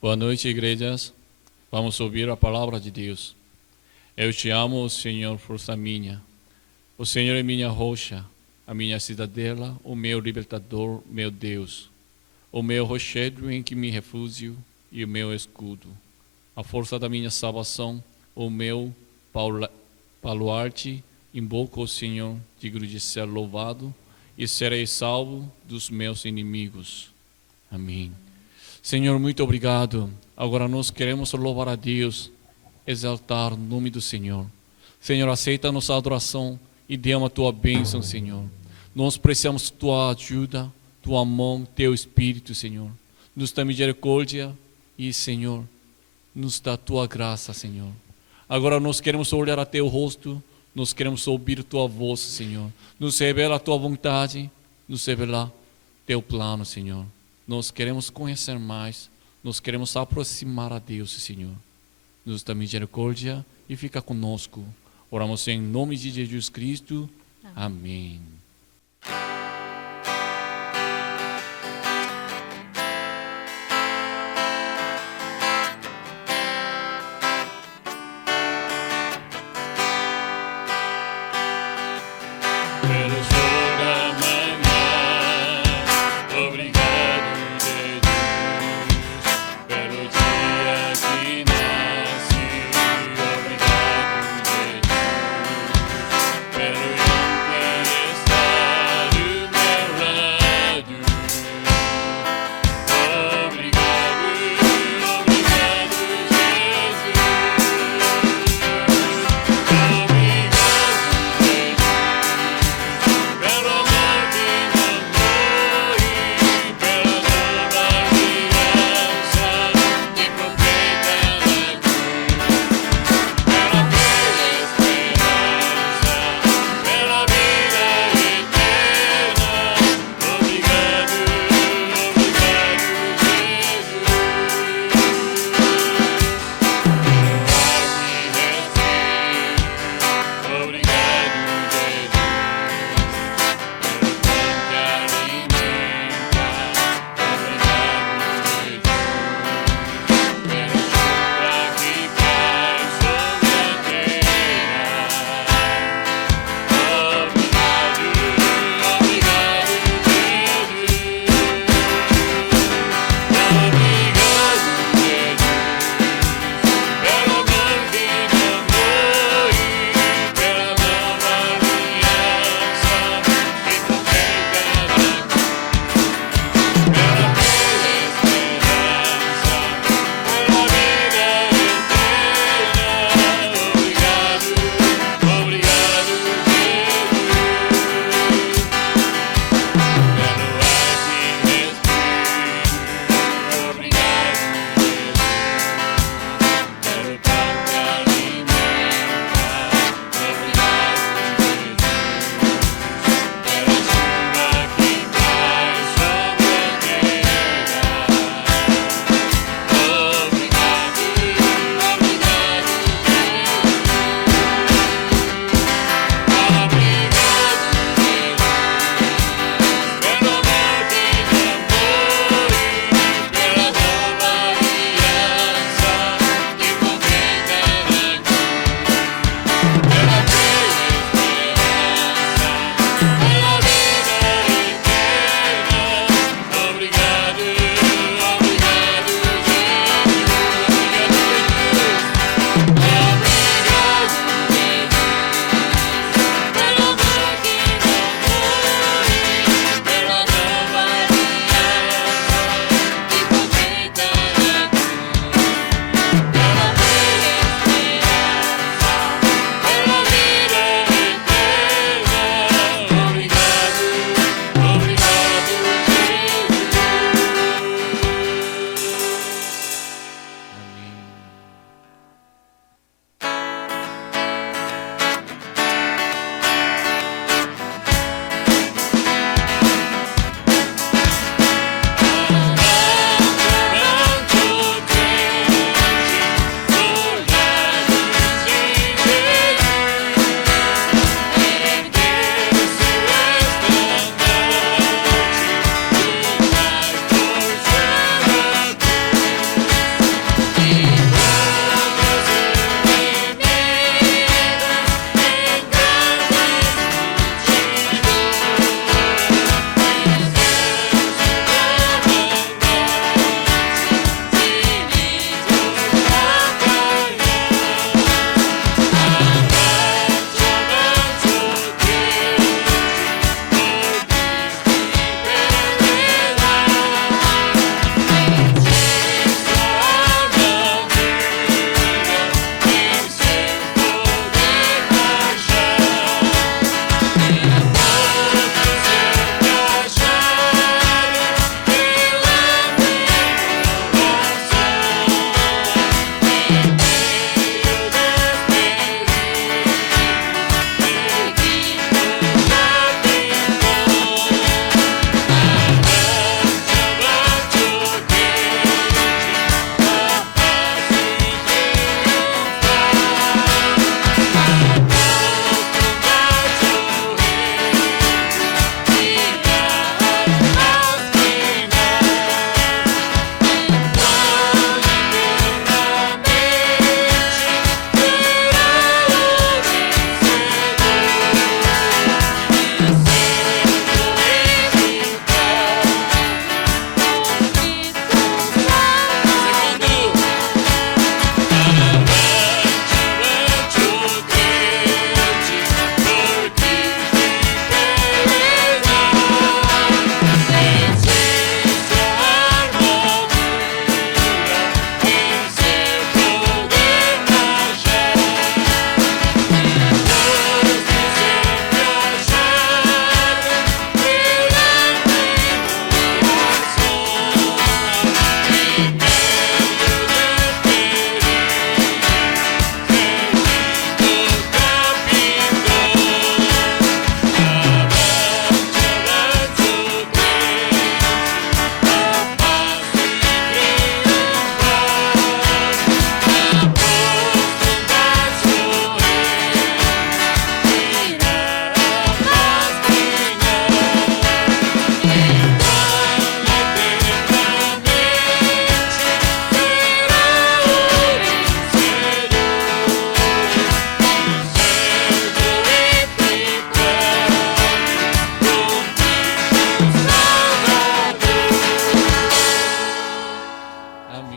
Boa noite, igrejas. Vamos ouvir a palavra de Deus. Eu te amo, Senhor, força minha. O Senhor é minha rocha, a minha cidadela, o meu libertador, meu Deus. O meu rochedo em que me refúgio e o meu escudo. A força da minha salvação, o meu baluarte, invoco o Senhor, digno de ser louvado, e serei salvo dos meus inimigos. Amém. Senhor, muito obrigado. Agora nós queremos louvar a Deus, exaltar o nome do Senhor. Senhor, aceita a nossa adoração e dê-me a tua bênção, Senhor. Nós precisamos tua ajuda, tua mão, teu Espírito, Senhor. Nos dá misericórdia e, Senhor, nos dá tua graça, Senhor. Agora nós queremos olhar a teu rosto, nós queremos ouvir tua voz, Senhor. Nos revela a tua vontade, nos revela teu plano, Senhor. Nós queremos conhecer mais, nós queremos aproximar a Deus, Senhor. Nos dá misericórdia e fica conosco. Oramos em nome de Jesus Cristo. Amém.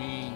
Amém.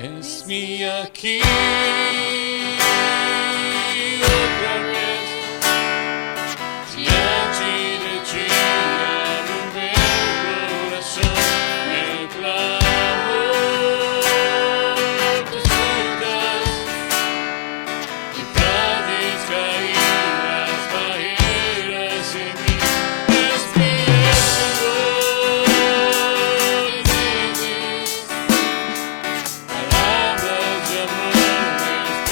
Eis-me aqui outra vez, diante de ti, no meu coração, meu clamor te escutas, e fazes cair as barreiras em mim. Eis-me, Senhor, dizes palavras de amor, meus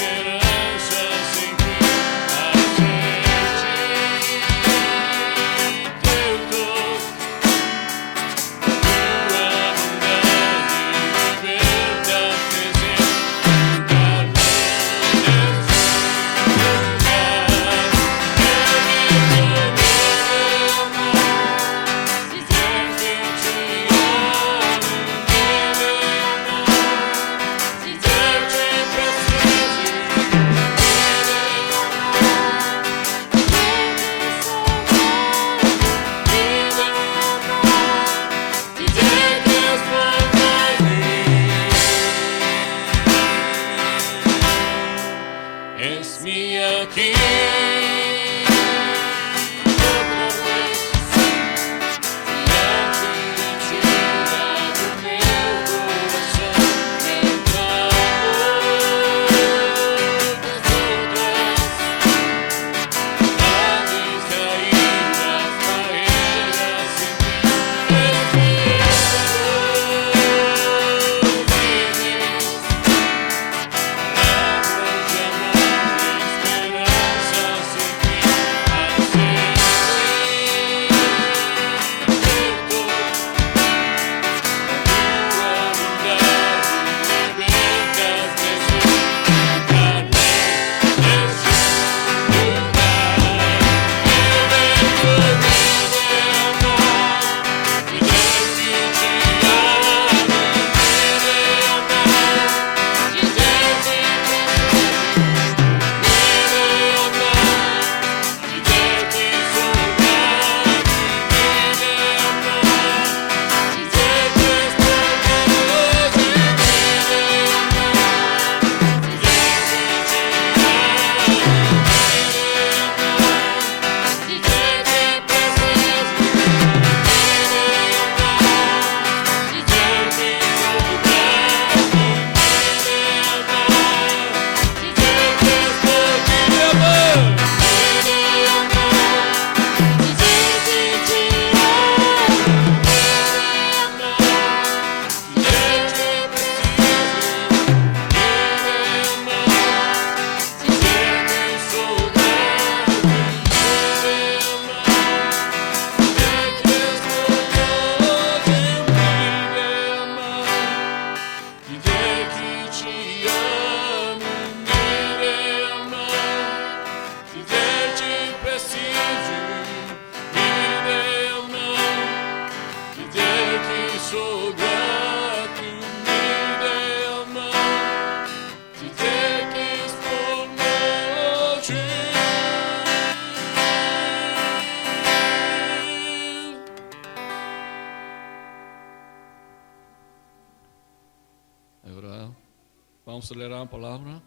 Vamos ler a palavra.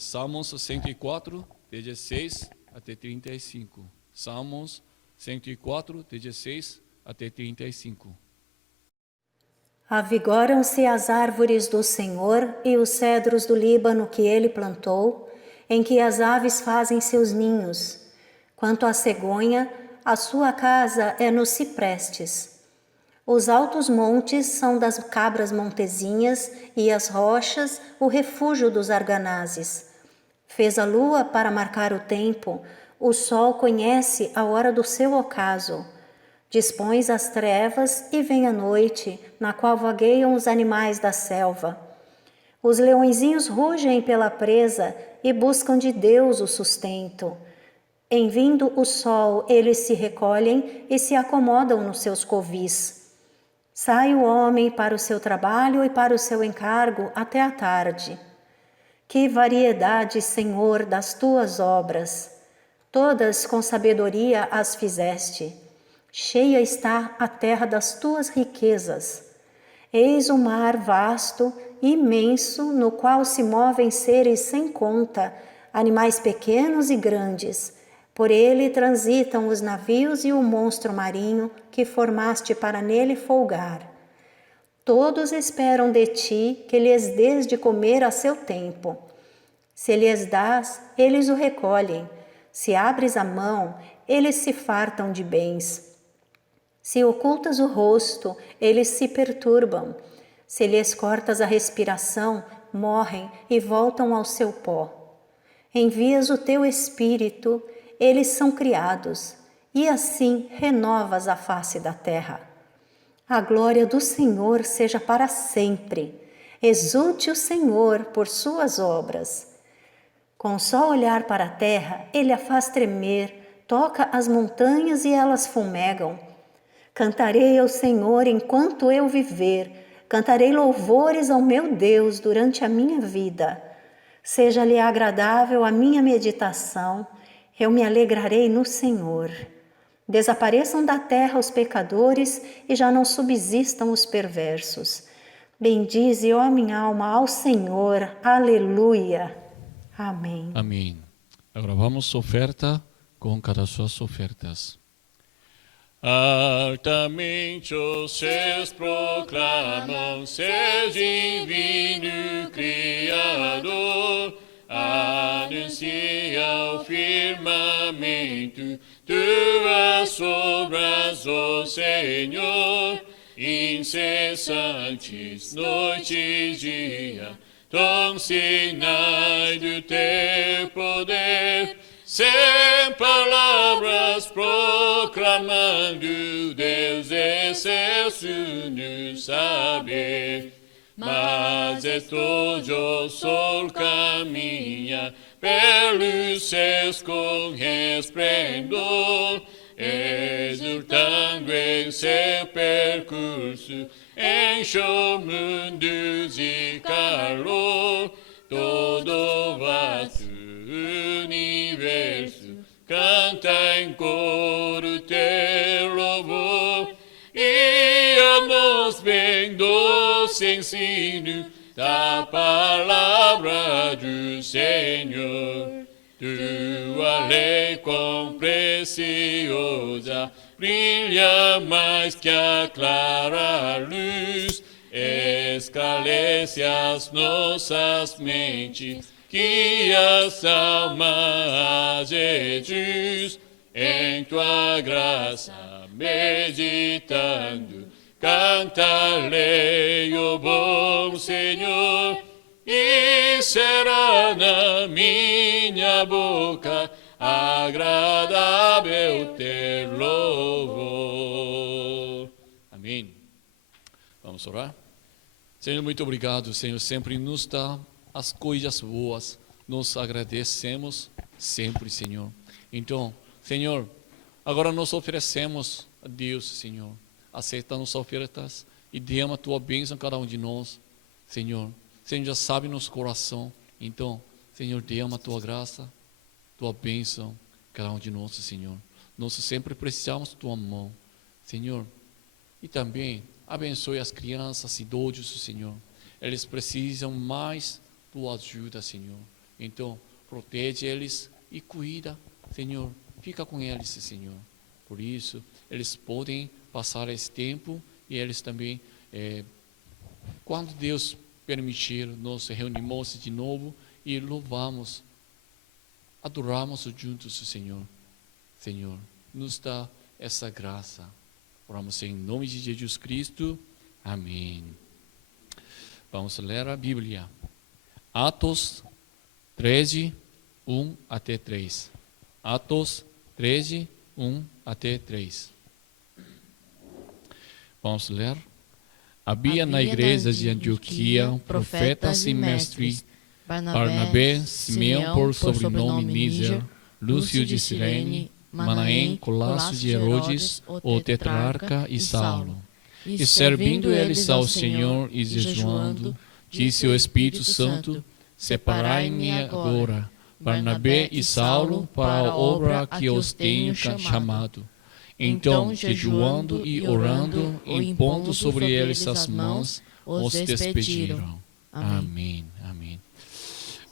Salmos 64, 16 até 35. Salmos 104, 16 até 35. Avigoram-se as árvores do Senhor e os cedros do Líbano que ele plantou, em que as aves fazem seus ninhos. Quanto à cegonha, a sua casa é nos ciprestes. Os altos montes são das cabras montezinhas e as rochas o refúgio dos arganazes. Fez a lua para marcar o tempo, o sol conhece a hora do seu ocaso. Dispões as trevas e vem a noite, na qual vagueiam os animais da selva. Os leõezinhos rugem pela presa e buscam de Deus o sustento. Em vindo o sol, eles se recolhem e se acomodam nos seus covis. Sai o homem para o seu trabalho e para o seu encargo até a tarde. Que variedade, Senhor, das tuas obras! Todas com sabedoria as fizeste. Cheia está a terra das tuas riquezas. Eis o mar vasto, imenso, no qual se movem seres sem conta, animais pequenos e grandes. Por ele transitam os navios e o monstro marinho que formaste para nele folgar. Todos esperam de ti que lhes dês de comer a seu tempo. Se lhes dás, eles o recolhem. Se abres a mão, eles se fartam de bens. Se ocultas o rosto, eles se perturbam. Se lhes cortas a respiração, morrem e voltam ao seu pó. Envias o teu espírito, eles são criados, e assim renovas a face da terra. A glória do Senhor seja para sempre. Exulte o Senhor por suas obras. Com só olhar para a terra, ele a faz tremer, toca as montanhas e elas fumegam. Cantarei ao Senhor enquanto eu viver, cantarei louvores ao meu Deus durante a minha vida. Seja-lhe agradável a minha meditação, eu me alegrarei no Senhor. Desapareçam da terra os pecadores e já não subsistam os perversos. Bendize, ó minha alma, ao Senhor. Aleluia. Amém. Amém. Agora vamos oferta com cada suas ofertas. Altamente os céus proclamam, seu divino Criador, anuncia o firmamento tuas obras, ó Senhor, incessantes noites e dia, dão sinais do teu poder. Sem palavras proclamando, Deus excelso no saber. Mas todo o sol caminha pelos céus com resplendor, exultando em seu percurso, enche o mundo de calor. Todo o vasto universo canta em coro teu louvor, e a nós vem doce ensino da palavra do Senhor. Tua lei quão preciosa brilha mais que a clara luz, esclarece as nossas mentes, guia as almas a Jesus. Em tua graça meditando, canta-lhe o bom Senhor, e será na minha boca agradável ter louvor. Amém. Vamos orar? Senhor, muito obrigado, Senhor, sempre nos dá as coisas boas, nós agradecemos sempre, Senhor. Então, Senhor, agora nós oferecemos a Deus, Senhor, aceita nossas ofertas e derrama a tua bênção a cada um de nós, Senhor. Senhor, já sabe nosso coração, então, Senhor, derrama a tua graça, tua bênção a cada um de nós, Senhor. Nós sempre precisamos da tua mão, Senhor. E também abençoe as crianças, idosos, Senhor. Eles precisam mais tua ajuda, Senhor. Então, protege eles e cuida, Senhor. Fica com eles, Senhor. Por isso, eles podem passar esse tempo e eles também, quando Deus permitir, nós reunimos de novo e louvamos, adoramos juntos, Senhor. Senhor, nos dá essa graça. Oramos em nome de Jesus Cristo. Amém. Vamos ler a Bíblia. Atos 13, 1 até 3. Atos 13, 1 até 3. Vamos ler. Havia na igreja de Antioquia profetas e mestres, Barnabé, Simeão por sobrenome Níger, Lúcio de Cirene, Manaém, Colasso de Herodes, o tetrarca e Saulo. E servindo eles ao Senhor e jejuando, disse o Espírito Santo: Separai-me agora, Barnabé e Saulo, para a obra a que os tenho chamado. Então, jejuando e orando, impondo sobre eles as mãos, os despediram. Amém, amém.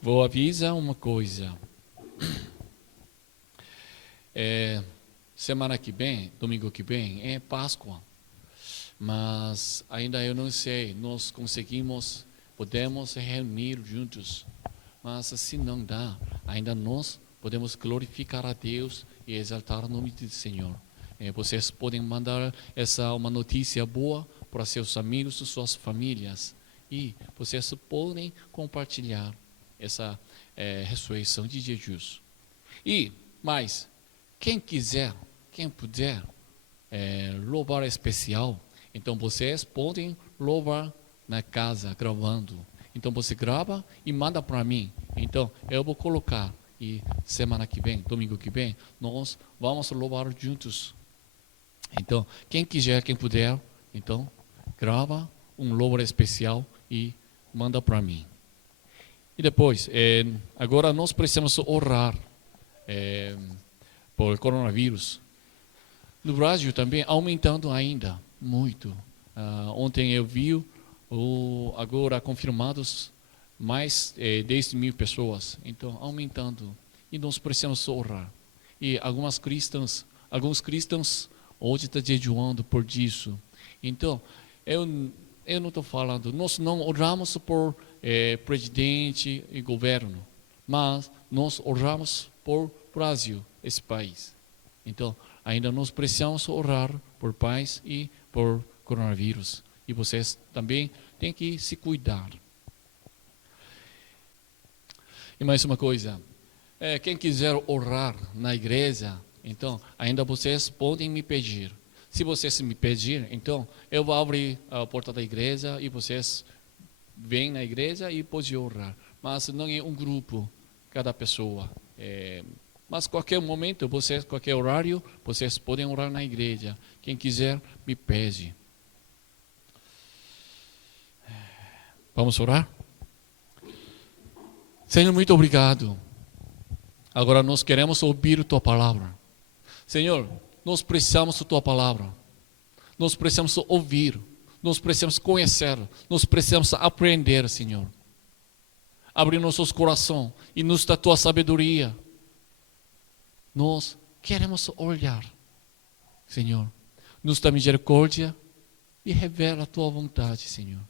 Vou avisar uma coisa. Semana que vem, domingo que vem, é Páscoa. Mas ainda eu não sei, nós podemos reunir juntos. Mas se não dá, ainda nós podemos glorificar a Deus e exaltar o nome do Senhor. Vocês podem mandar uma notícia boa para seus amigos, suas famílias. E vocês podem compartilhar essa ressurreição de Jesus. Mas, quem quiser, quem puder louvar especial, então vocês podem louvar na casa, gravando. Então você grava e manda para mim. Então eu vou colocar. E semana que vem, domingo que vem, nós vamos louvar juntos. Então, quem quiser, quem puder, então grava um louvor especial e manda para mim. E depois, agora nós precisamos orar por coronavírus. No Brasil também aumentando ainda muito. Ontem eu vi agora confirmados mais 10 mil pessoas. Então aumentando. E nós precisamos orar. E alguns cristãos hoje estão jejuando por isso. Então eu não estou falando. Nós não oramos por presidente e governo, mas nós oramos por Brasil, esse país. Então, ainda nós precisamos orar por paz e por coronavírus. E vocês também têm que se cuidar. E mais uma coisa. Quem quiser orar na igreja, então, ainda vocês podem me pedir. Se vocês me pedirem, então, eu vou abrir a porta da igreja e vocês vêm na igreja e podem orar. Mas não é um grupo, cada pessoa. Mas qualquer momento, qualquer horário, vocês podem orar na igreja. Quem quiser, me pede. Vamos orar? Senhor, muito obrigado. Agora nós queremos ouvir a Tua palavra. Senhor, nós precisamos da Tua palavra. Nós precisamos ouvir. Nós precisamos conhecer. Nós precisamos aprender, Senhor. Abre nossos corações e nos dá Tua sabedoria. Nós queremos olhar, Senhor. Nos dá misericórdia e revela a Tua vontade, Senhor.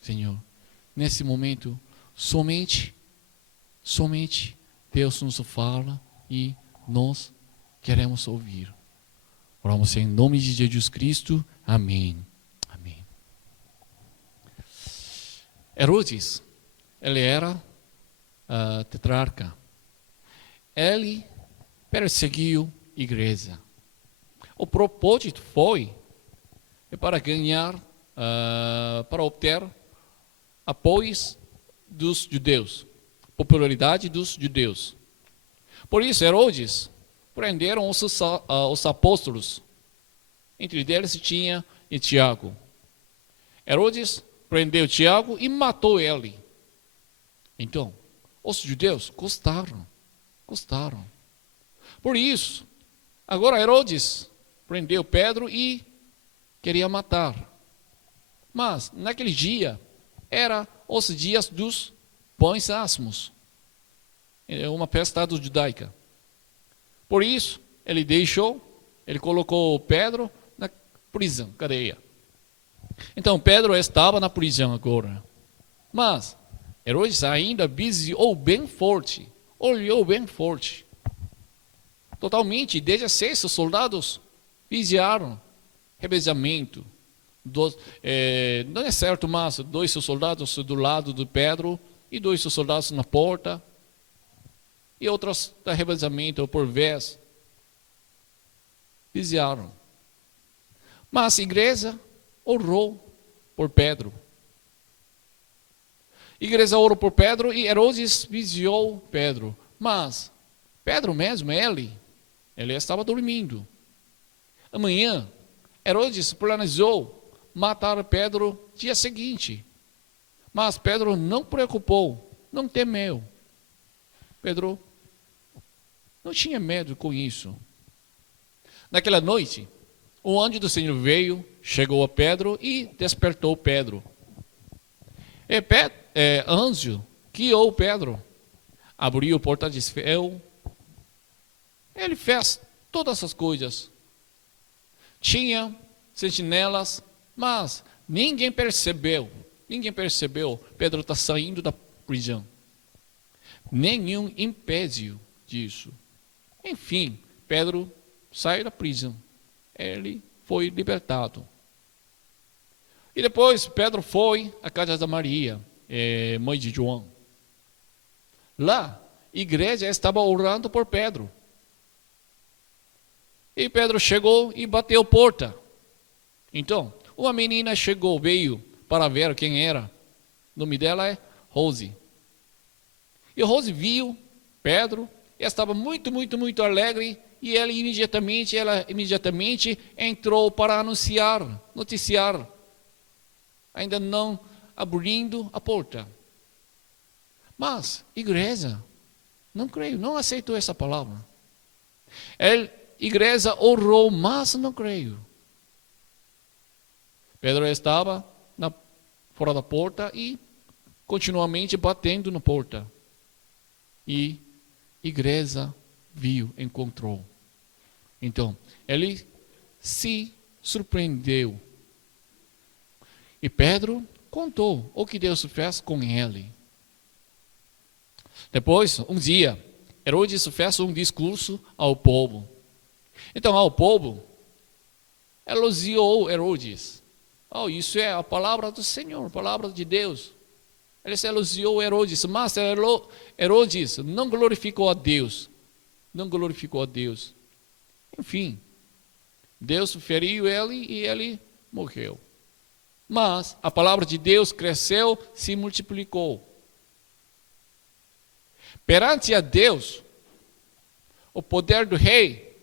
Senhor, nesse momento, somente Deus nos fala e nós queremos ouvir. Oramos em nome de Jesus Cristo. Amém. Amém. Herodes, ele era tetrarca. Ele perseguiu a igreja. O propósito foi para ganhar, para obter apoios dos judeus, popularidade dos judeus. Por isso, Herodes prenderam os apóstolos. Entre eles tinha Tiago. Herodes prendeu Tiago e matou ele. Então, os judeus gostaram. Por isso, agora Herodes prendeu Pedro e queria matar. Mas, naquele dia, era os dias dos pães asmos. É uma festa judaica. Por isso, ele colocou Pedro na prisão, cadeia. Então, Pedro estava na prisão agora. Mas, Herodes ainda vigiou bem forte, olhou bem forte. Totalmente, 16 soldados vigiaram, revezamento. Não é certo, mas 2 soldados do lado de Pedro e 2 soldados na porta. E outros da revezamento por vez. Vigiaram. Mas a igreja orou por Pedro. A igreja orou por Pedro e Herodes vigiou Pedro. Mas Pedro mesmo, ele estava dormindo. Amanhã, Herodes planejou matar Pedro dia seguinte. Mas Pedro não preocupou, não temeu. Pedro não tinha medo com isso. Naquela noite, o anjo do Senhor veio, chegou a Pedro e despertou Pedro. Anjo guiou Pedro, abriu a porta de ferro. Ele fez todas essas coisas. Tinha sentinelas, mas ninguém percebeu. Pedro está saindo da prisão. Nenhum impediu disso. Enfim, Pedro saiu da prisão. Ele foi libertado. E depois Pedro foi à casa da Maria, mãe de João. Lá, a igreja estava orando por Pedro. E Pedro chegou e bateu a porta. Então, uma menina veio para ver quem era. O nome dela é Rose. E Rose viu Pedro, e estava muito, muito, muito alegre, e ela imediatamente entrou para noticiar, ainda não abrindo a porta. Mas a igreja não aceitou essa palavra. A igreja orou, mas não creio. Pedro estava fora da porta e continuamente batendo na porta. E a igreja viu, encontrou. Então, ele se surpreendeu. E Pedro contou o que Deus fez com ele. Depois, um dia, Herodes fez um discurso ao povo. Então, ao povo, elogiou Herodes. Isso é a palavra do Senhor, a palavra de Deus. Ele elogiou Herodes, mas Herodes não glorificou a Deus. Enfim, Deus feriu ele e ele morreu. Mas a palavra de Deus cresceu, se multiplicou. Perante a Deus, o poder do rei,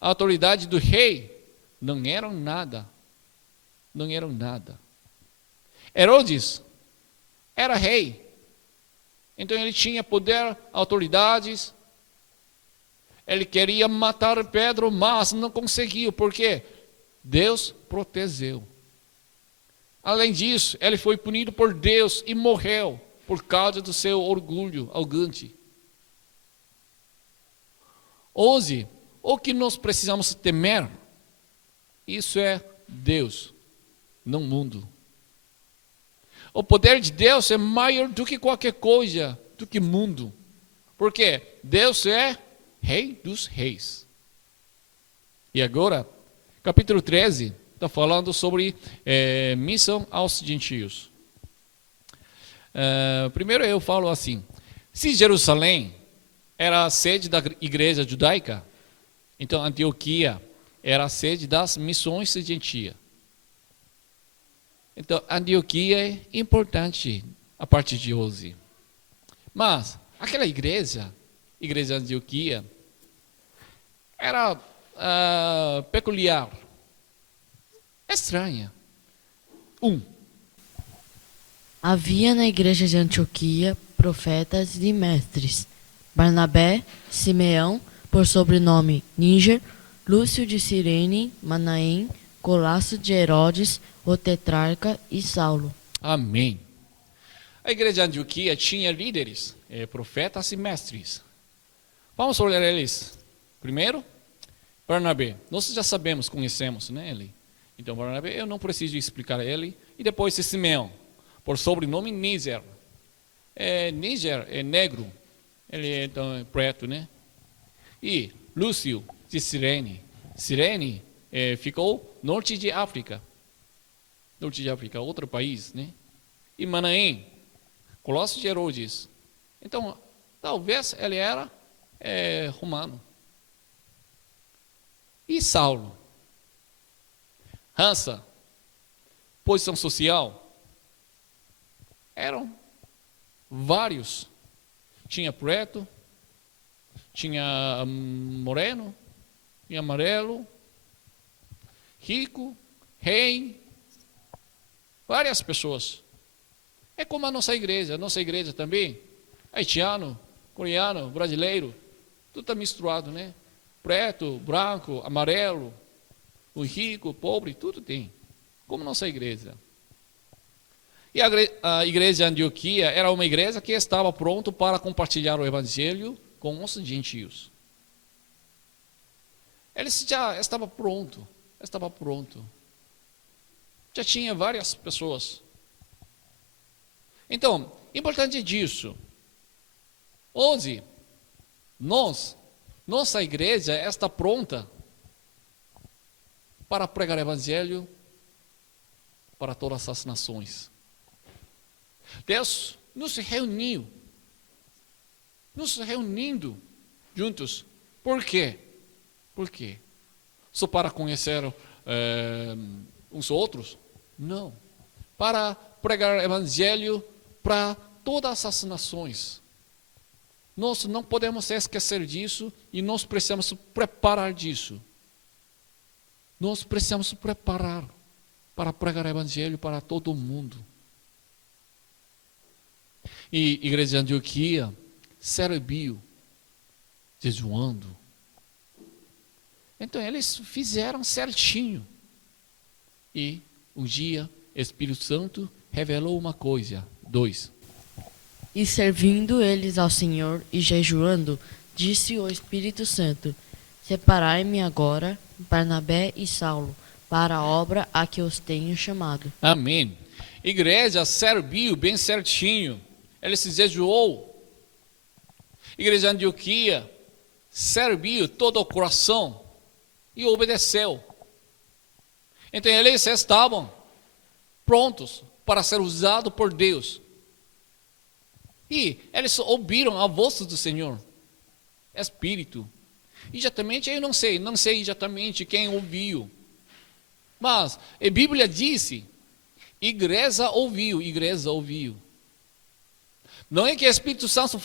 a autoridade do rei, não eram nada. Herodes era rei. Então ele tinha poder, autoridades. Ele queria matar Pedro, mas não conseguiu, porque Deus protegeu. Além disso, ele foi punido por Deus e morreu por causa do seu orgulho arrogante. Hoje, o que nós precisamos temer, isso é Deus, não o mundo. O poder de Deus é maior do que qualquer coisa, do que mundo. Porque Deus é Rei dos Reis. E agora, capítulo 13, está falando sobre missão aos gentios. Primeiro eu falo assim, se Jerusalém era a sede da igreja judaica, então Antioquia era a sede das missões gentias. Então, Antioquia é importante a partir de hoje. Mas, aquela igreja de Antioquia, era peculiar, estranha. Havia na igreja de Antioquia profetas e mestres: Barnabé, Simeão, por sobrenome Níger, Lúcio de Cirene, Manaém, Colasso de Herodes, o tetrarca e Saulo. Amém. A igreja de Antioquia tinha líderes, profetas e mestres. Vamos olhar eles. Primeiro, Barnabé. Nós já sabemos, conhecemos, né, ele. Então, Barnabé, eu não preciso explicar ele. E depois Simeão, por sobrenome Níger. Níger é negro, ele é então, preto, né? E Lúcio de Cirene. Cirene ficou norte de África. Norte de África, outro país, né? E Manaém, Colossos de Herodes. Então, talvez ele era romano. E Saulo? Raça, posição social, eram vários. Tinha preto, tinha moreno, tinha amarelo, rico, rei, várias pessoas. É como a nossa igreja também, haitiano, coreano, brasileiro, tudo está misturado, né? Preto, branco, amarelo, o rico, o pobre, tudo tem, como nossa igreja. E a igreja de Antioquia era uma igreja que estava pronta para compartilhar o evangelho com os gentios. Eles já estavam pronto. Já tinha várias pessoas. Então, importante disso. Hoje, nossa igreja está pronta para pregar o evangelho para todas as nações. Deus nos reunindo juntos. Por quê? Por quê? Só para conhecer uns outros? Não. Para pregar o evangelho para todas as nações. Nós não podemos esquecer disso e nós precisamos preparar disso. Nós precisamos preparar para pregar o evangelho para todo mundo. E a igreja de Antioquia serviu, jejuando. Então eles fizeram certinho. E um dia o Espírito Santo revelou uma coisa. 2. E servindo eles ao Senhor e jejuando, disse o Espírito Santo: Separai-me agora Barnabé e Saulo para a obra a que os tenho chamado. Amém. Igreja serviu bem certinho. Ele se jejuou. Igreja de Antioquia serviu todo o coração e obedeceu. Então eles estavam prontos para ser usados por Deus. E eles ouviram a voz do Senhor, Espírito. Exatamente, eu não sei exatamente quem ouviu. Mas a Bíblia disse, igreja ouviu. Não é que o Espírito Santo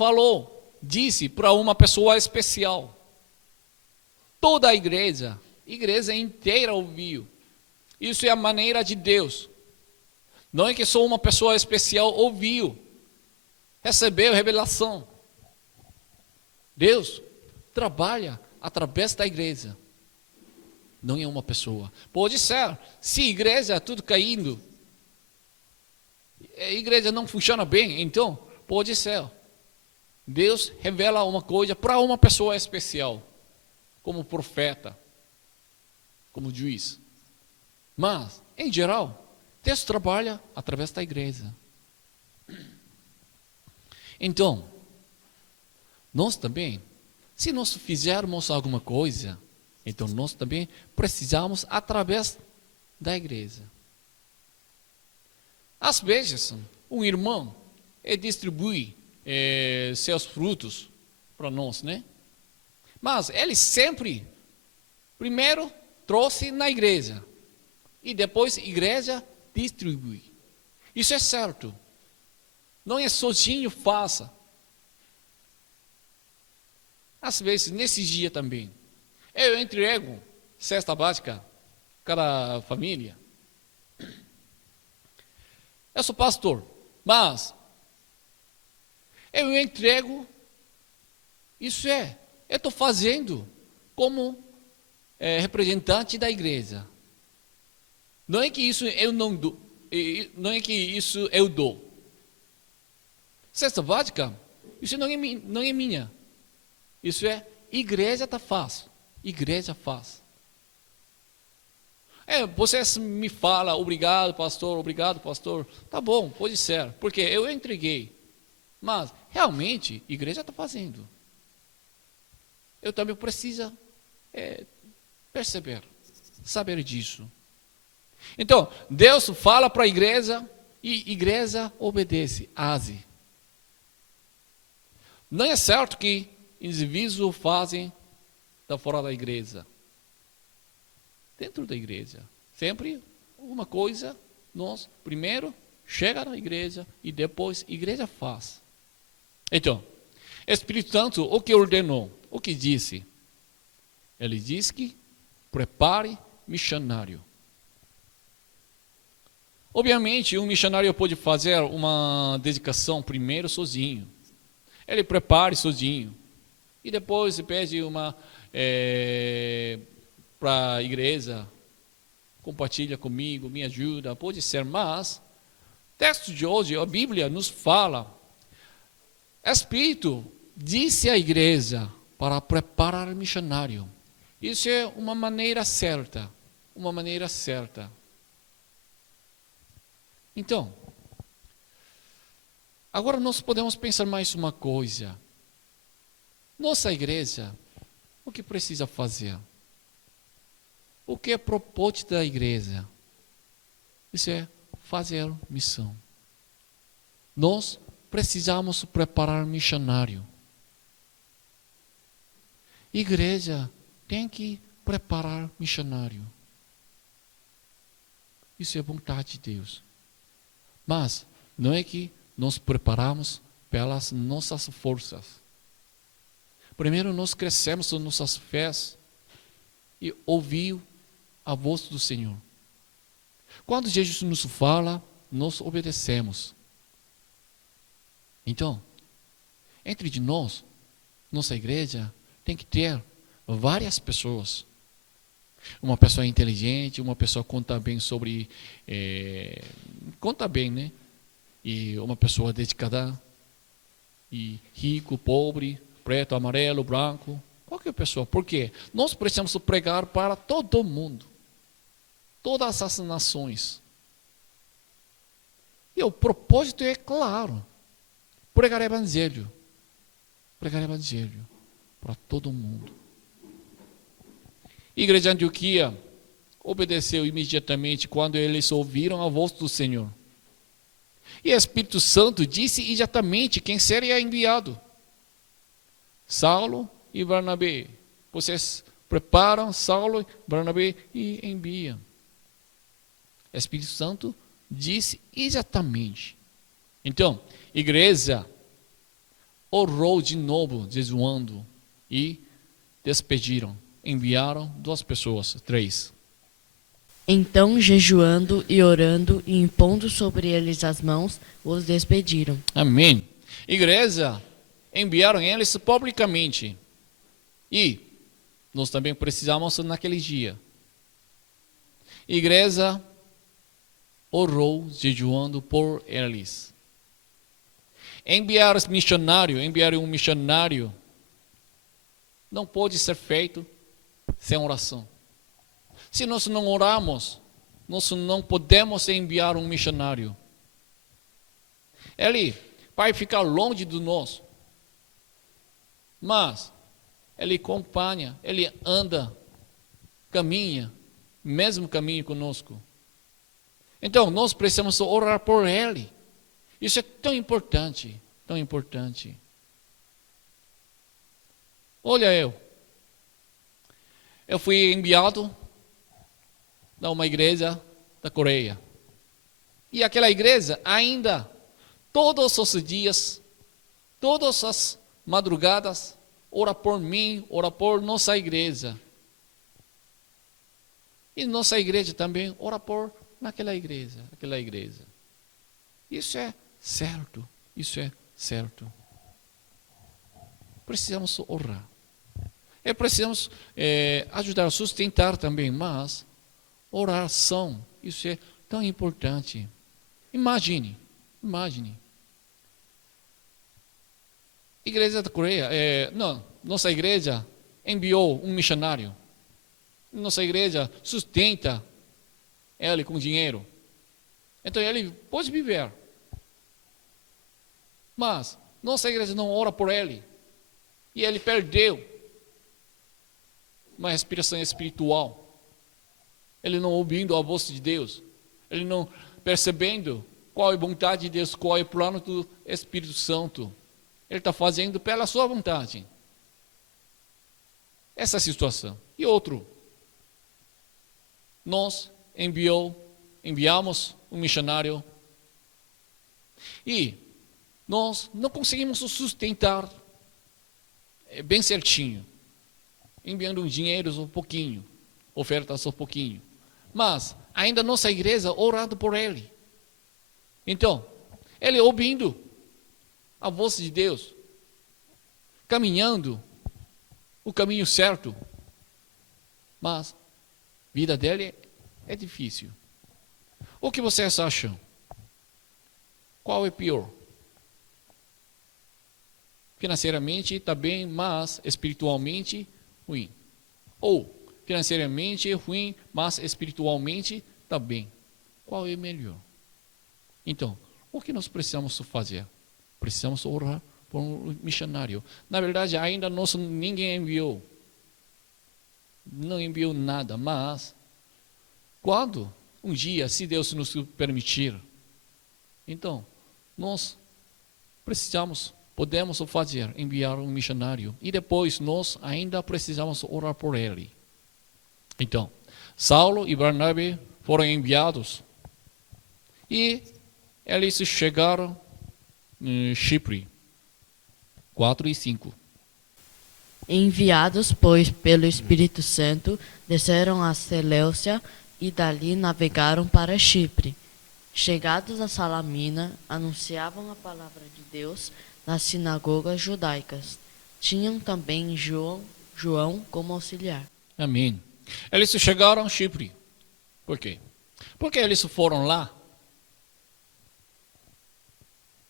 disse para uma pessoa especial. Toda a igreja inteira ouviu. Isso é a maneira de Deus. Não é que só uma pessoa especial ouviu, recebeu revelação. Deus trabalha através da igreja. Não é uma pessoa. Pode ser, se a igreja tudo caindo, a igreja não funciona bem, então pode ser. Deus revela uma coisa para uma pessoa especial, como profeta, como juiz. Mas, em geral, Deus trabalha através da igreja. Então, nós também, se nós fizermos alguma coisa, então nós também precisamos através da igreja. Às vezes, um irmão distribui seus frutos para nós, né? Mas ele sempre, primeiro, trouxe na igreja. E depois a igreja distribui. Isso é certo. Não é sozinho, faça. Às vezes, nesse dia também, eu entrego cesta básica cada família. Eu sou pastor, mas eu entrego, eu estou fazendo como representante da igreja. Não é que isso eu não dou, não é que isso eu dou. Cesta básica, isso não é minha. Isso é igreja faz. Igreja faz. Vocês me falam, obrigado, pastor. Tá bom, pode ser, porque eu entreguei. Mas, realmente, a igreja está fazendo. Eu também preciso perceber, saber disso. Então, Deus fala para a igreja e a igreja obedece, age. Não é certo que indivíduos fazem da fora da igreja. Dentro da igreja. Sempre uma coisa, nós primeiro chega na igreja e depois a igreja faz. Então, Espírito Santo, o que ordenou? O que disse? Ele disse que prepare missionário. Obviamente, um missionário pode fazer uma dedicação primeiro sozinho. Ele prepare sozinho. E depois pede para a igreja, compartilha comigo, me ajuda, pode ser. Mas, o texto de hoje, a Bíblia nos fala, Espírito disse à igreja para preparar missionário. Isso é uma maneira certa. Então, agora nós podemos pensar mais uma coisa. Nossa igreja, o que precisa fazer? O que é propósito da igreja? Isso é fazer missão. Nós precisamos preparar missionário. Igreja tem que preparar missionário. Isso é vontade de Deus. Mas não é que nós preparamos pelas nossas forças. Primeiro nós crescemos nas nossas fés e ouvimos a voz do Senhor. Quando Jesus nos fala, nós obedecemos. Então, entre de nós, nossa igreja tem que ter várias pessoas. Uma pessoa inteligente, uma pessoa conta bem sobre... conta bem, né? E uma pessoa dedicada, e rico, pobre, preto, amarelo, branco, qualquer pessoa. Por quê? Nós precisamos pregar para todo mundo. Todas as nações. E o propósito é claro. Pregar evangelho. Pregar evangelho para todo mundo. A igreja de Antioquia obedeceu imediatamente quando eles ouviram a voz do Senhor. E o Espírito Santo disse imediatamente quem seria enviado. Saulo e Barnabé. Vocês preparam Saulo e Barnabé e enviam. O Espírito Santo disse exatamente. Então, a igreja orou de novo, jejuando, e despediram. Enviaram 2 pessoas, 3. Então, jejuando e orando e impondo sobre eles as mãos, os despediram. Amém. Igreja, enviaram eles publicamente. E nós também precisamos naquele dia. Igreja orou, jejuando por eles. Enviar um missionário não pode ser feito sem oração. Se nós não oramos, nós não podemos enviar um missionário. Ele vai ficar longe de nós. Mas ele acompanha, ele anda, caminha, mesmo caminho conosco. Então, nós precisamos orar por ele. Isso é tão importante, tão importante. Olha eu fui enviado a uma igreja da Coreia. E aquela igreja ainda, todos os dias, todas as madrugadas, ora por mim, ora por nossa igreja. E nossa igreja também ora por aquela igreja. Isso é certo, Precisamos orar. E precisamos ajudar a sustentar também, mas oração, isso é tão importante. Imagine. Igreja da Coreia, nossa igreja enviou um missionário. Nossa igreja sustenta ele com dinheiro. Então ele pode viver. Mas nossa igreja não ora por ele. E ele perdeu uma respiração espiritual. Ele não ouvindo a voz de Deus. Ele não percebendo qual é a vontade de Deus, qual é o plano do Espírito Santo. Ele está fazendo pela sua vontade. Essa é a situação. E outro, nós enviamos um missionário e nós não conseguimos sustentar bem certinho, enviando um dinheiro um pouquinho, ofertas um pouquinho. Mas ainda nossa igreja orando por ele. Então, ele ouvindo a voz de Deus, caminhando o caminho certo, mas a vida dele é difícil. O que vocês acham? Qual é pior? Financeiramente está bem, mas espiritualmente ruim. Ou financeiramente ruim, mas espiritualmente está bem. Qual é melhor? Então, o que nós precisamos fazer? Precisamos orar por um missionário. Na verdade, ainda ninguém enviou. Não enviou nada, mas quando um dia, se Deus nos permitir, então, nós podemos fazer, enviar um missionário. E depois nós ainda precisamos orar por ele. Então, Saulo e Barnabé foram enviados. E eles chegaram em Chipre, 4 e 5. Enviados, pois, pelo Espírito Santo, desceram a Seleucia e dali navegaram para Chipre. Chegados a Salamina, anunciavam a palavra de Deus nas sinagogas judaicas. Tinham também João como auxiliar. Amém. Eles chegaram a Chipre. Por quê? Porque eles foram lá.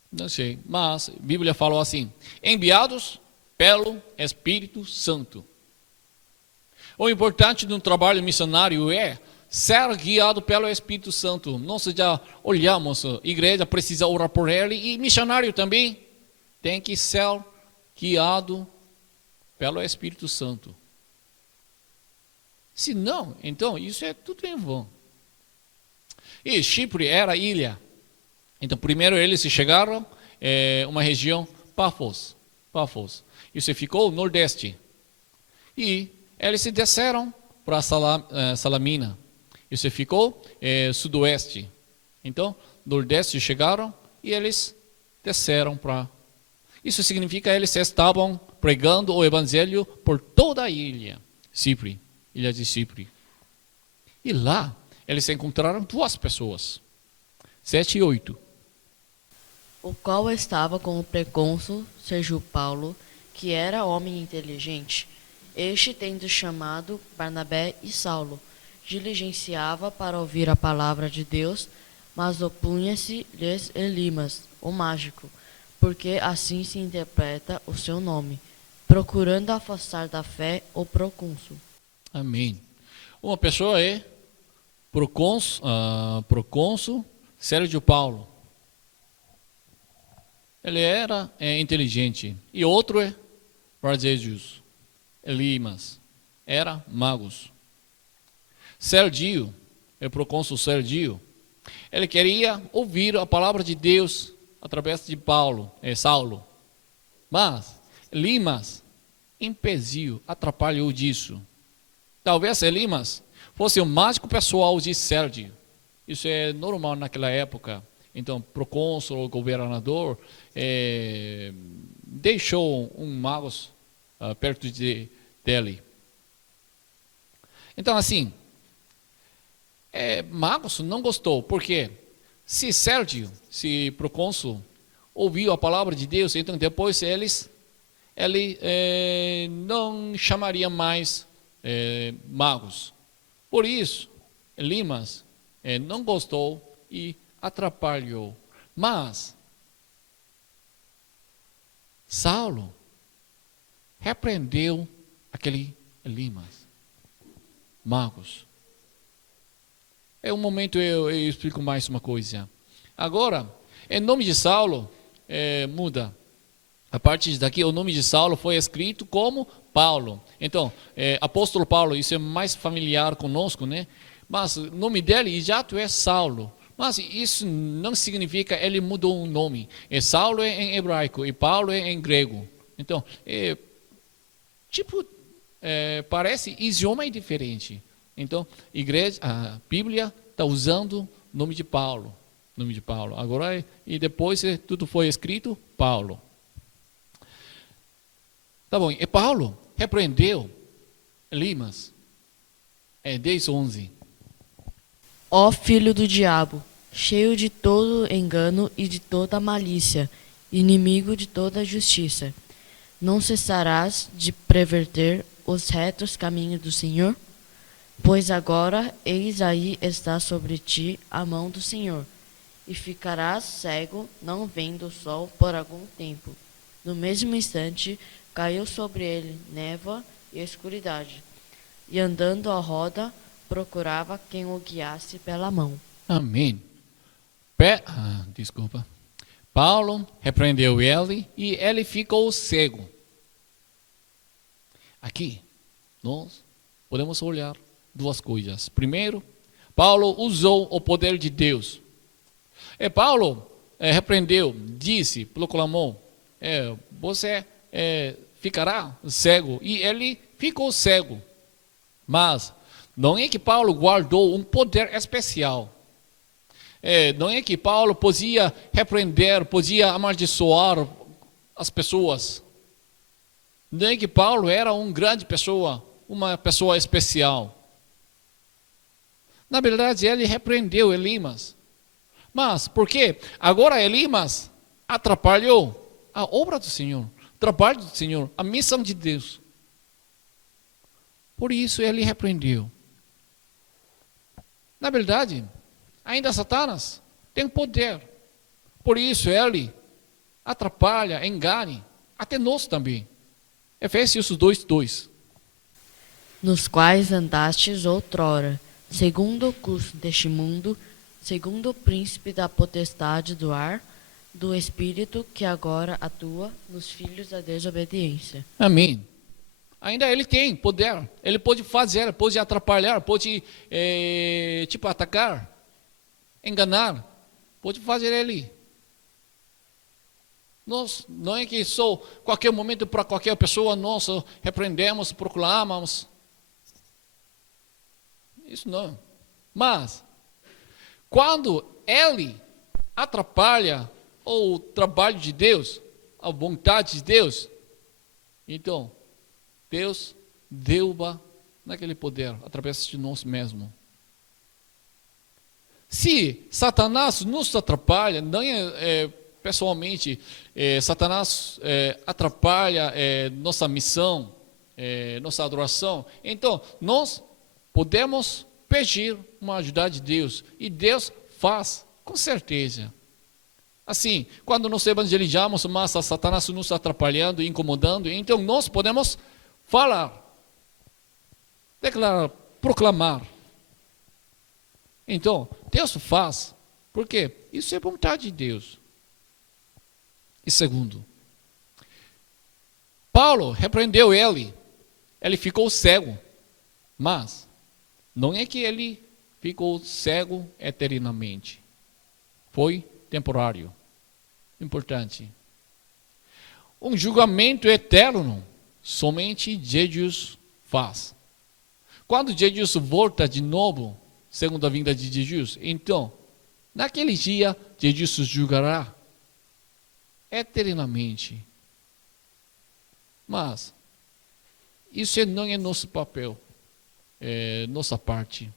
Não sei, mas a Bíblia falou assim: enviados pelo Espírito Santo. O importante de um trabalho missionário é ser guiado pelo Espírito Santo. Nós já olhamos, a igreja precisa orar por ele, e missionário também tem que ser guiado pelo Espírito Santo. Se não, então isso é tudo em vão. E Chipre era ilha. Então, primeiro eles chegaram uma região Pafos. Isso ficou no nordeste. E eles se desceram para Salamina. Isso ficou sudoeste. Então, nordeste chegaram e eles desceram para... Isso significa que eles estavam pregando o evangelho por toda a ilha de Chipre. E lá, eles encontraram 2 pessoas. 7 e 8. O qual estava com o precônsul Sérgio Paulo, que era homem inteligente. Este, tendo chamado Barnabé e Saulo, diligenciava para ouvir a palavra de Deus, mas opunha-se-lhes Elimas, o mágico, porque assim se interpreta o seu nome, procurando afastar da fé o procônsul. Amém. Uma pessoa é procônsul Sérgio Paulo. Ele era inteligente. E outro é Bar-Jesus, Elimas, era magos. Sergio, o procônsul Sergio, ele queria ouvir a palavra de Deus através de Saulo. Mas Elimas impediu, atrapalhou disso. Talvez Elimas fosse o mágico pessoal de Sergio. Isso é normal naquela época. Então, procônsul, o governador, deixou um mago perto dele. Então, assim, magos não gostou, porque se Sérgio, se procônsul, ouviu a palavra de Deus, então depois ele não chamaria mais magos. Por isso, Elimas não gostou e atrapalhou. Mas Saulo repreendeu aquele Elimas, magos. É um momento eu explico mais uma coisa. Agora, em nome de Saulo, muda. A partir daqui, o nome de Saulo foi escrito como Paulo. Então, apóstolo Paulo, isso é mais familiar conosco, né? Mas o nome dele, exato, é Saulo. Mas isso não significa que ele mudou o nome. Saulo é em hebraico e Paulo é em grego. Então, parece idioma é diferente. Então, a Bíblia está usando o nome de Paulo. Agora, e depois tudo foi escrito Paulo. Tá bom, e Paulo repreendeu Elimas. 10:11. Ó filho do diabo, cheio de todo engano e de toda malícia, inimigo de toda justiça, não cessarás de perverter os retos caminhos do Senhor? Pois agora, eis aí está sobre ti a mão do Senhor, e ficarás cego, não vendo o sol por algum tempo. No mesmo instante, caiu sobre ele névoa e escuridade, e andando à roda, procurava quem o guiasse pela mão. Amém. Desculpa. Paulo repreendeu ele e ele ficou cego. Aqui, nós podemos olhar duas coisas. Primeiro, Paulo usou o poder de Deus. Paulo repreendeu, disse, proclamou, você ficará cego. E ele ficou cego. Mas não é que Paulo guardou um poder especial. Não é que Paulo podia repreender, podia amaldiçoar as pessoas. Não é que Paulo era uma grande pessoa, uma pessoa especial. Na verdade, ele repreendeu Elimas. Mas por quê? Agora Elimas atrapalhou a obra do Senhor, o trabalho do Senhor, a missão de Deus. Por isso ele repreendeu. Na verdade, ainda Satanás tem poder. Por isso ele atrapalha, engana, até nós também. Efésios 2:2. Nos quais andastes outrora, segundo o curso deste mundo, segundo o príncipe da potestade do ar, do espírito que agora atua nos filhos da desobediência. Amém. Ainda ele tem poder, ele pode fazer, pode atrapalhar, pode atacar, enganar, pode fazer ele. Nós não é que só qualquer momento para qualquer pessoa nós repreendemos, proclamamos. Isso não. Mas quando ele atrapalha o trabalho de Deus, a vontade de Deus, então Deus derruba naquele poder através de nós mesmos. Se Satanás nos atrapalha, não pessoalmente, Satanás atrapalha nossa missão, nossa adoração, então nós podemos pedir uma ajuda de Deus e Deus faz, com certeza. Assim, quando nós evangelizamos, mas Satanás nos atrapalhando, incomodando, então nós podemos falar, declarar, proclamar. Então, Deus faz, porque isso é vontade de Deus. E segundo, Paulo repreendeu ele ficou cego, mas não é que ele ficou cego eternamente, foi temporário. Importante. Um julgamento eterno somente Jesus faz. Quando Jesus volta de novo, segundo a vinda de Jesus, então, naquele dia, Jesus julgará eternamente. Mas, isso não é nosso papel, é nossa parte.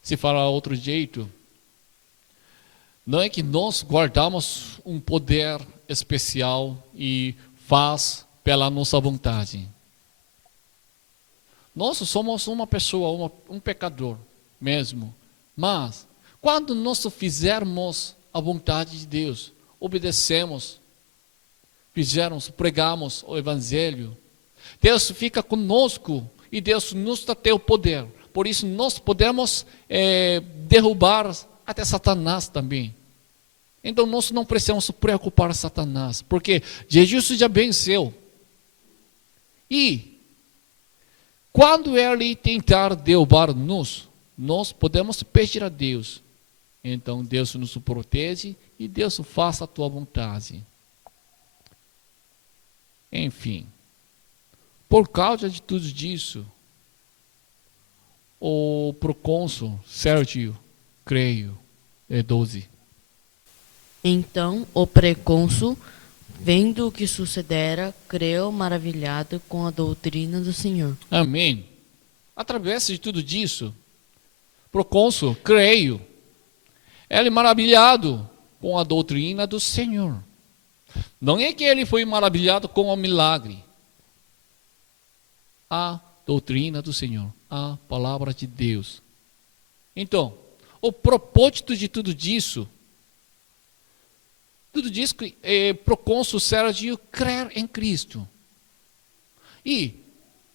Se falar outro jeito, não é que nós guardamos um poder especial e faz pela nossa vontade. Nós somos uma pessoa, um pecador mesmo. Mas, quando nós fizermos a vontade de Deus, obedecemos, pregamos o Evangelho, Deus fica conosco e Deus nos dá o poder. Por isso nós podemos derrubar até Satanás também. Então nós não precisamos preocupar Satanás, porque Jesus já venceu. E quando ele tentar derrubar-nos, nós podemos pedir a Deus. Então Deus nos protege e Deus faça a tua vontade. Enfim, por causa de tudo isso, o procônsul Sérgio, creio, 12. Então o precônsul, vendo o que sucedera, creu maravilhado com a doutrina do Senhor. Amém. Através de tudo isso, procônsul, creio, ele maravilhado com a doutrina do Senhor. Não é que ele foi maravilhado com o milagre. A doutrina do Senhor, a palavra de Deus. Então, o propósito de tudo isso que procônsul Sérgio crer em Cristo. E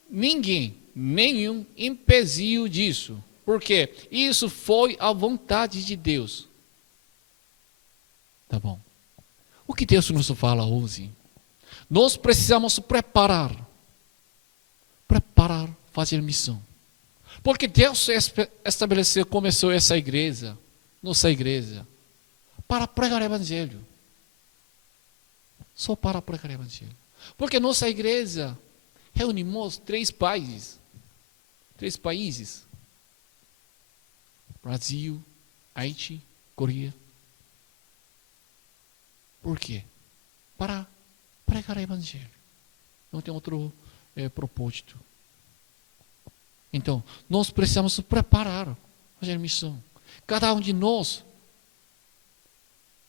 nenhum impediu disso, porque isso foi a vontade de Deus. Tá bom. O que Deus nos fala hoje? Nós precisamos preparar, fazer missão. Porque Deus estabeleceu, começou essa igreja, nossa igreja, para pregar o Evangelho. Só para pregar o Evangelho. Porque nossa igreja reunimos 3 países. Brasil, Haiti, Coreia. Por quê? Para pregar o Evangelho. Não tem outro propósito. Então, nós precisamos preparar, fazer missão. Cada um de nós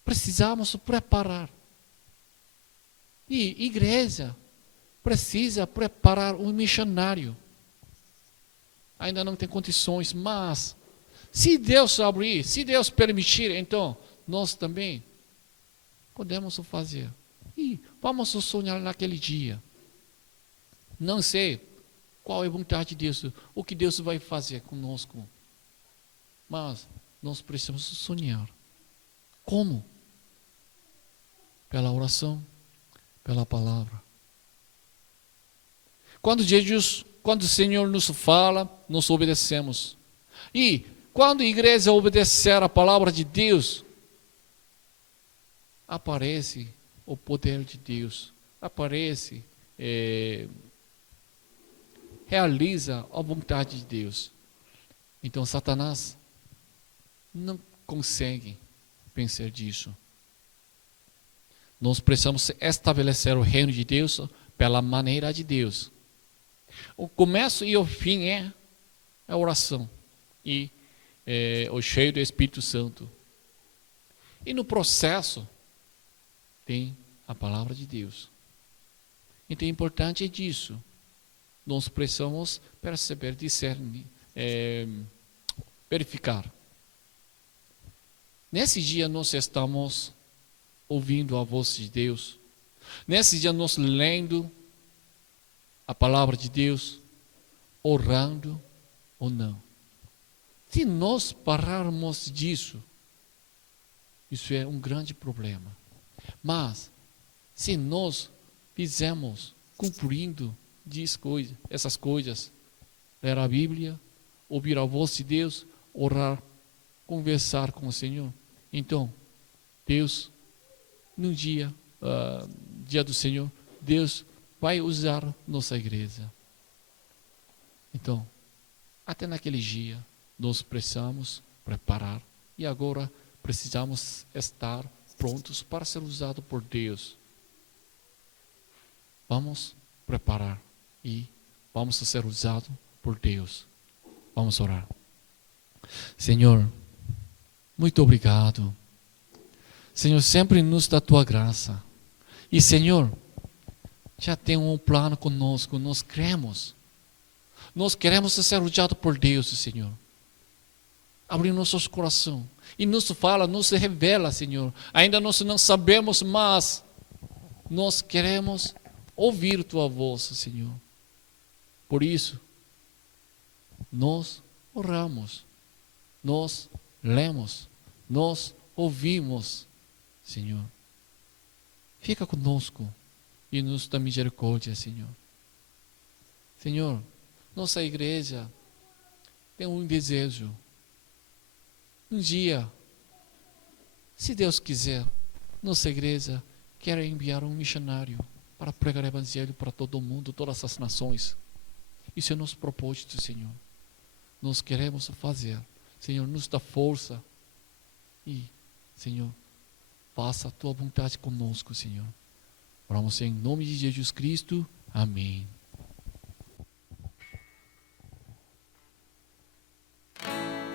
precisamos preparar. E igreja precisa preparar um missionário. Ainda não tem condições, mas se Deus abrir, se Deus permitir, então nós também podemos fazer. E vamos sonhar naquele dia. Não sei qual é a vontade de Deus, o que Deus vai fazer conosco. Mas nós precisamos sonhar. Como? Pela oração, pela palavra. Quando o Senhor nos fala, nós obedecemos. E quando a igreja obedecer a palavra de Deus, aparece o poder de Deus, aparece, realiza a vontade de Deus. Então Satanás não consegue vencer disso. Nós precisamos estabelecer o reino de Deus pela maneira de Deus. O começo e o fim é a oração e o cheio do Espírito Santo. E no processo tem a palavra de Deus. Então, o importante é disso. Nós precisamos perceber, discernir, verificar. Nesse dia nós estamos ouvindo a voz de Deus. Nesse dia nós lendo a palavra de Deus, orando ou não. Se nós pararmos disso, isso é um grande problema. Mas, se nós fizermos, cumprindo essas coisas, ler a Bíblia, ouvir a voz de Deus, orar, conversar com o Senhor, então, Deus, no dia do Senhor, Deus vai usar nossa igreja. Então, até naquele dia, nós precisamos preparar e agora precisamos estar prontos para ser usados por Deus. Vamos preparar e vamos ser usados por Deus. Vamos orar. Senhor, muito obrigado. Senhor, sempre nos dá a tua graça. E Senhor, já tem um plano conosco, nós cremos. Nós queremos ser usados por Deus, Senhor. Abrir nossos corações. E nos fala, nos revela, Senhor. Ainda nós não sabemos, mas nós queremos ouvir tua voz, Senhor. Por isso, nós oramos, nós lemos, nós ouvimos, Senhor. Fica conosco e nos dá misericórdia, Senhor. Senhor, nossa igreja tem um desejo. Um dia, se Deus quiser, nossa igreja quer enviar um missionário para pregar o evangelho para todo mundo, todas as nações. Isso é nosso propósito, Senhor. Nós queremos fazer. Senhor, nos dá força. E, Senhor, faça a tua vontade conosco, Senhor. Oramos em nome de Jesus Cristo. Amém. Todos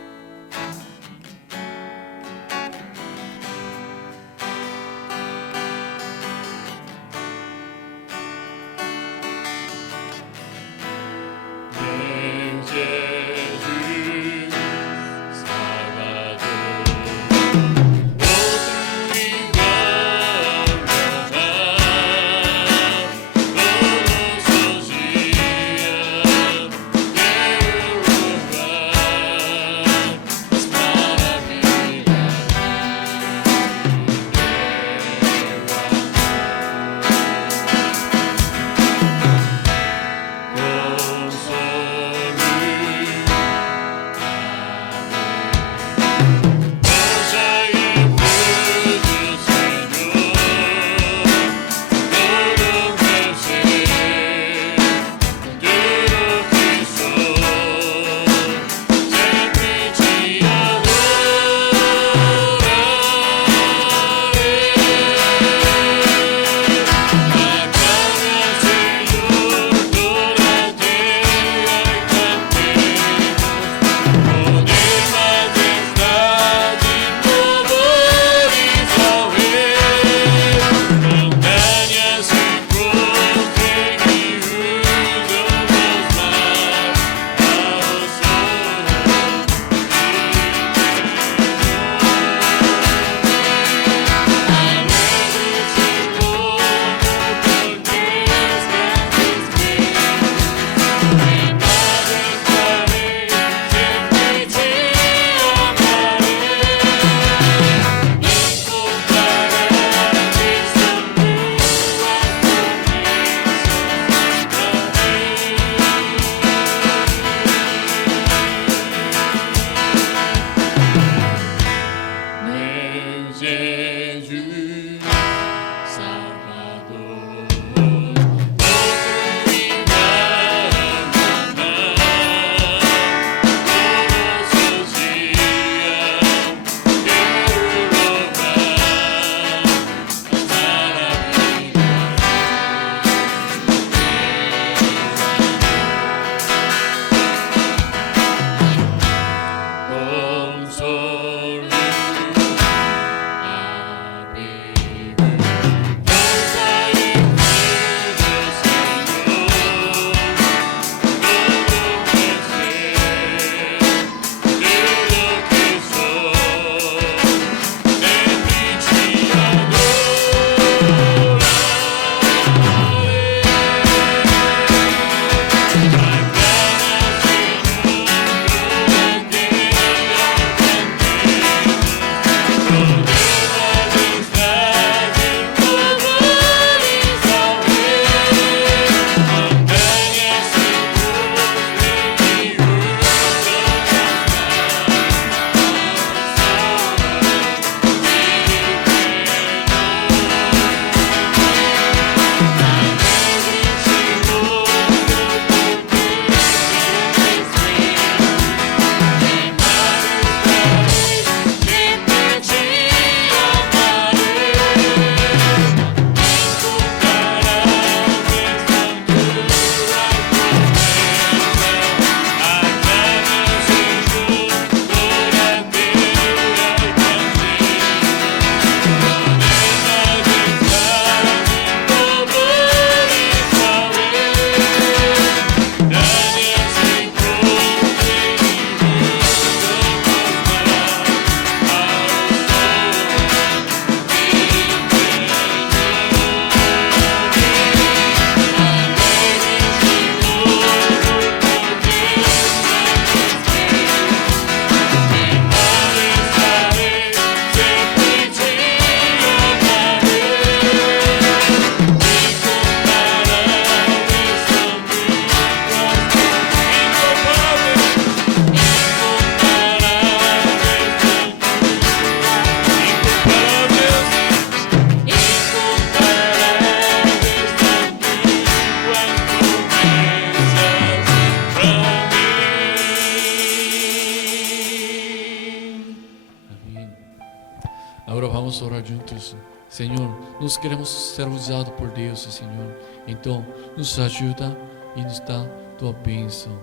Agora vamos orar juntos. Senhor, nós queremos ser usados por Deus, Senhor. Então, nos ajuda e nos dá tua bênção.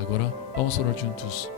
Agora, vamos orar juntos.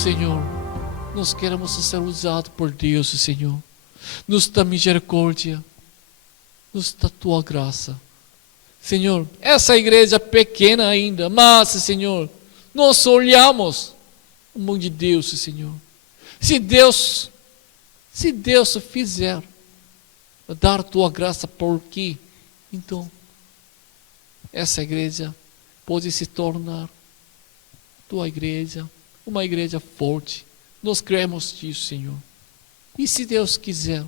Senhor, nós queremos ser usados por Deus, Senhor. Nos dá misericórdia, nos dá tua graça. Senhor, essa igreja é pequena ainda, mas, Senhor, nós olhamos a mão de Deus, Senhor. Se Deus fizer dar tua graça por aqui, então essa igreja pode se tornar tua igreja, uma igreja forte. Nós cremos nisso, Senhor. E se Deus quiser,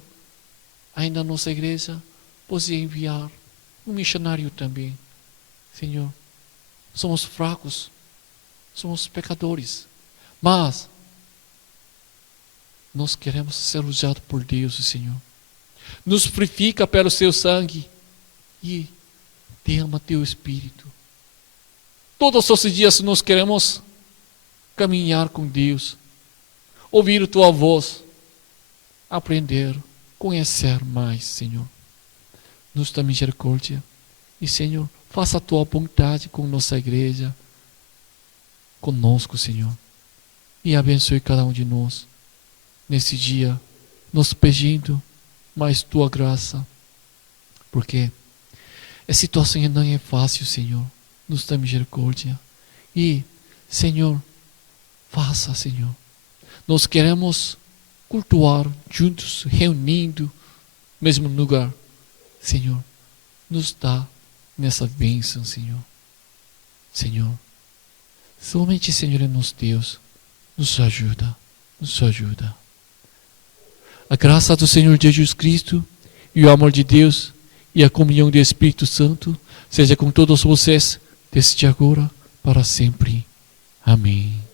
ainda nossa igreja pode enviar um missionário também. Senhor, somos fracos, somos pecadores, mas nós queremos ser usados por Deus, Senhor. Nos purifica pelo seu sangue e derrama teu Espírito. Todos os dias nós queremos caminhar com Deus, ouvir tua voz, aprender, conhecer mais, Senhor. Nos dá misericórdia. E, Senhor, faça a tua vontade com nossa igreja, conosco, Senhor. E abençoe cada um de nós nesse dia, nos pedindo mais tua graça, porque a situação não é fácil, Senhor. Nos dá misericórdia. E, Senhor, faça, Senhor. Nós queremos cultuar juntos, reunindo, mesmo lugar. Senhor, nos dá nessa bênção, Senhor. Senhor, somente, Senhor, é nosso Deus. Nos ajuda, nos ajuda. A graça do Senhor Jesus Cristo e o amor de Deus e a comunhão do Espírito Santo seja com todos vocês, desde agora para sempre. Amém.